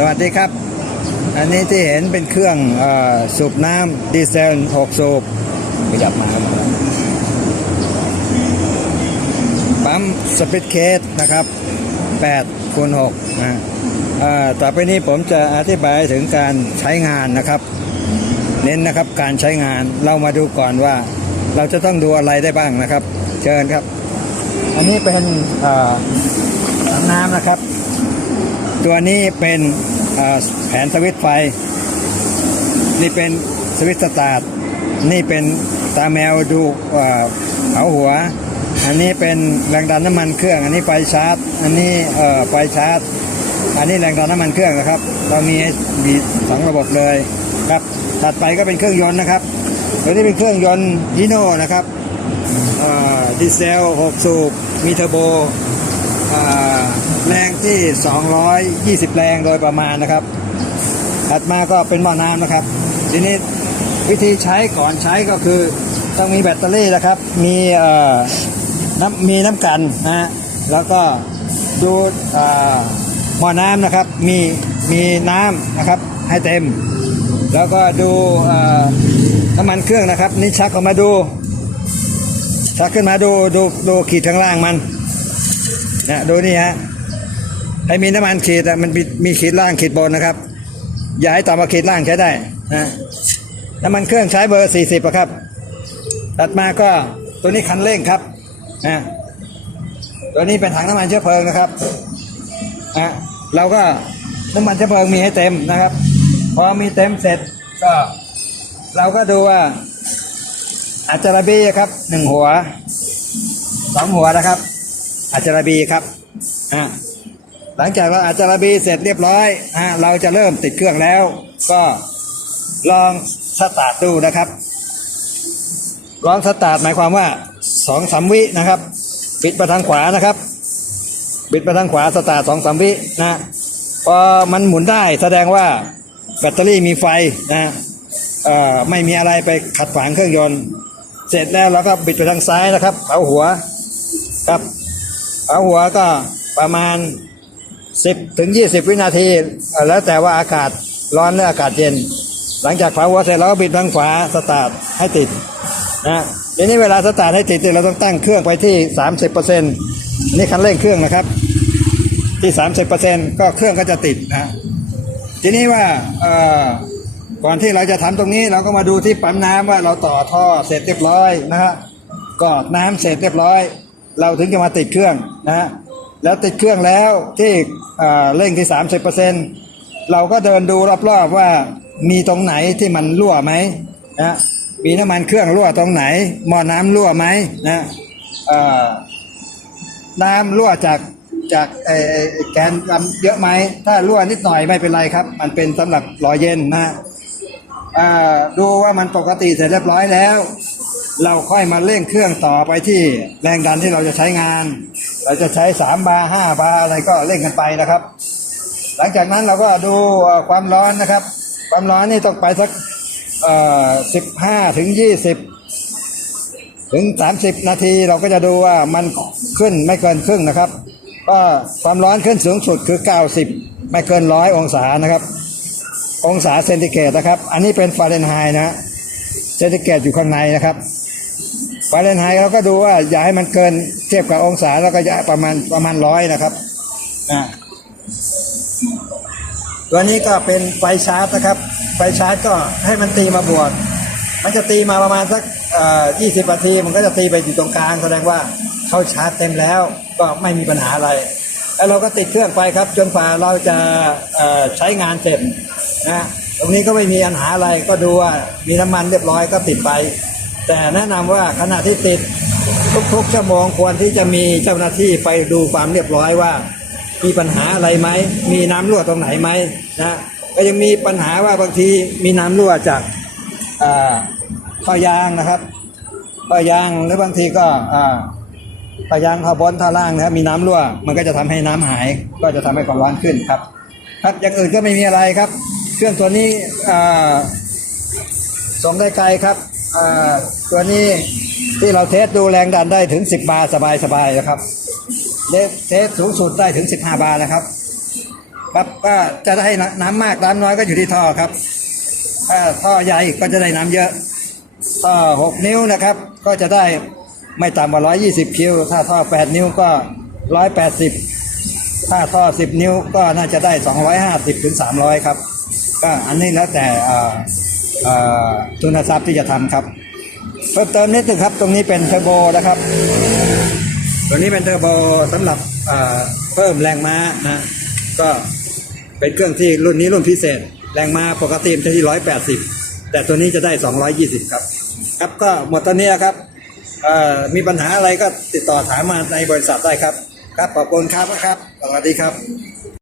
สวัสดีครับ อันนี้ที่เห็นเป็นเครื่องเออสูบน้ำดีเซล6สูบขยับมาครับปั๊มสปิดเคสนะครับ8คูณ6นะเอ่อต่อไปนี้ผมจะอธิบายถึงการใช้งานนะครับ เน้นนะครับการใช้งานเรามาดูก่อนว่า เราจะต้องดูอะไรได้บ้างนะครับ เชิญครับ อันนี้เป็นเอ่อถังน้ำนะครับ ตัวนี้เป็นแผนสวิตไฟ นี่เป็นสวิตสตาร์ทนี่เป็นตาแมวดูเอ่อเผาหัว อันนี้เป็นแรงดันน้ำมันเครื่อง อันนี้ไฟชาร์จ อันนี้ไฟชาร์จ อันนี้แรงดันน้ำมันเครื่องนะครับ เรามีมีสองระบบเลยครับ ถัดไปก็เป็นเครื่องยนต์นะครับตัวนี้เป็นเครื่องยนต์ฮีโน่นะครับดีเซล 6 สูบ มีเทอร์โบ แรงที่ 220 แรงโดยประมาณนะครับ ถัดมาก็เป็นหม้อน้ำนะครับ ทีนี้วิธีใช้ก่อนใช้ก็คือต้องมีแบตเตอรี่นะครับ มีเอ่อน้ำมีน้ำกันนะฮะแล้วก็ดูอ่าหม้อน้ำนะครับ มีมีน้ำนะครับให้เต็ม แล้วก็ดูน้ำมันเครื่องนะครับ นี่ชักออกมาดูชักขึ้นมาดูดูดูขีดข้างล่างมัน นะดูนี่ฮะให้มีน้ำมันขีดอะมันมีมีขีดล่างขีดบนนะครับ อย่าให้ต่ำกว่าขีดล่างใช้ได้นะน้ำมันเครื่องใช้เบอร์ 40อะครับ ตัดมาก็ตัวนี้คันเร่งครับนะตัวนี้เป็นถังน้ำมันเชื้อเพลิงนะครับนะเราก็น้ำมันเชื้อเพลิงมีให้เต็มนะครับ พอมีเต็มเสร็จก็ เราก็ดูว่าอาจาระบีครับหนึ่งหัวสองหัวนะครับ อาจารบีครับอ่าหลังจากเราอาจารบีเสร็จเรียบร้อยอ่าเราจะเริ่มติดเครื่องแล้ว ก็ลองสตาร์ทดูนะครับลองสตาร์ทหมายความว่าสองสามวินะครับปิดไปทางขวานะครับปิดไปทางขวาสตาร์ทสองสามวินะพอมันหมุนได้แสดงว่าแบตเตอรี่มีไฟนะไม่มีอะไรไปขัดขวางเครื่องยนต์ เสร็จแล้วเราก็บิดไปทางซ้ายนะครับ เอาหัวครับ เอาหัวก็ประมาณ 10ถึง20 วินาที แล้วแต่ว่าอากาศร้อนหรืออากาศเย็น หลังจากฝาหัวเสร็จเราก็บิดทางขวาสตาร์ทให้ติดนะทีนี้เวลาสตาร์ทให้ติดเราต้องตั้งเครื่องไปที่ 30%นี่คันเร่งเครื่องนะครับ ที่ 30%ก็เครื่องก็จะติดนะทีนี้ว่าเอ่อก่อนที่เราจะทำตรงนี้เราก็มาดูที่ปั๊มน้ำว่าเราต่อท่อเสร็จเรียบร้อยนะฮะกรอกน้ำเสร็จเรียบร้อย เราถึงจะมาติดเครื่องนะฮะแล้วติดเครื่องแล้วที่เร่งที่ 30%เราก็เดินดูรอบๆว่ามีตรงไหนที่มันรั่วไหมนะมีน้ำมันเครื่องรั่วตรงไหนหม้อน้ำรั่วไหมนะน้ำรั่วจากจากไอ้แกนลำเยอะไหม ถ้ารั่วนิดหน่อยไม่เป็นไรครับ มันเป็นสำหรับหล่อเย็นนะดูว่ามันปกติเสร็จเรียบร้อยแล้ว เราค่อยมาเร่งเครื่องต่อไปที่แรงดันที่เราจะใช้งาน เราจะใช้สามบาร์ห้าบาร์อะไรก็เร่งกันไปนะครับ หลังจากนั้นเราก็ดูความร้อนนะครับ ความร้อนนี่ต้องไปสักสิบห้าถึงยี่สิบถึง30นาทีเราก็จะดูว่ามันขึ้นไม่เกินครึ่งนะครับก็ความร้อนขึ้นสูงสุดคือ 90 ไม่เกินร้อยองศานะครับ องศาเซนติเกรดนะครับ อันนี้เป็นฟาเรนไฮต์นะฮะเซนติเกรดอยู่ข้างในนะครับ ฟาเรนไฮต์เราก็ดูว่าอย่าให้มันเกินเทียบกับองศาแล้วก็อย่าประมาณประมาณร้อยนะครับอ่าตัวนี้ก็เป็นไฟชาร์จนะครับ ไฟชาร์จก็ให้มันตีมาบวก มันจะตีมาประมาณสักยี่สิบนาที มันก็จะตีไปอยู่ตรงกลางแสดงว่าเข้าชาร์จเต็มแล้วก็ไม่มีปัญหาอะไร แล้วเราก็ติดเครื่องไปครับ จนฝ่าเราจะเอ่อใช้งานเสร็จนะ ตรงนี้ก็ไม่มีปัญหาอะไรก็ดูว่ามีน้ำมันเรียบร้อยก็ติดไป แต่แนะนำว่าขณะที่ติดทุกๆชั่วโมงควรที่จะมีเจ้าหน้าที่ไปดูความเรียบร้อยว่า มีปัญหาอะไรไหม มีน้ำรั่วตรงไหนไหมนะก็ยังมีปัญหาว่าบางทีมีน้ำรั่วจากอ่าท่อยางนะครับท่อยางหรือบางทีก็อ่าท่อยางท่อบนท่อล่างนะครับมีน้ำรั่ว มันก็จะทำให้น้ำหาย ก็จะทำให้ความร้อนขึ้นครับ ครับอย่างอื่นก็ไม่มีอะไรครับ เครื่องตัวนี้ส่งได้ไกลครับ ตัวนี้ที่เราเทสดูแรงดันได้ถึง 10 บาร์สบายๆนะครับเทสสูงสุดได้ถึง 15 บาร์นะครับปั๊บก็จะได้น้ำมากน้ำน้อยก็อยู่ที่ท่อครับถ้าท่อใหญ่ก็จะได้น้ำเยอะท่อ6 นิ้วนะครับ ก็จะได้ไม่ต่ำกว่า 120 คิว ถ้าท่อ 8 นิ้วก็ 180 ถ้าท่อ 10 นิ้วก็น่าจะได้ 250ถึง300 ครับ ก็อันนี้แล้วแต่อ่อเอ่อ ทุนทรัพย์ที่จะทำครับ เพิ่มเติมนิดนึงครับ ตรงนี้เป็นเทอร์โบนะครับ ตัวนี้เป็นเทอร์โบสำหรับเพิ่มแรงม้านะก็เป็นเครื่องที่รุ่นนี้รุ่นพิเศษ แรงม้าปกติมันจะที่180แปดสิบแต่ตัวนี้จะได้220ครับ ครับก็หมดตัวนี้ครับมีปัญหาอะไรก็ติดต่อถามมาในบริษัทได้ครับ ครับขอบคุณครับครับ สวัสดีครับ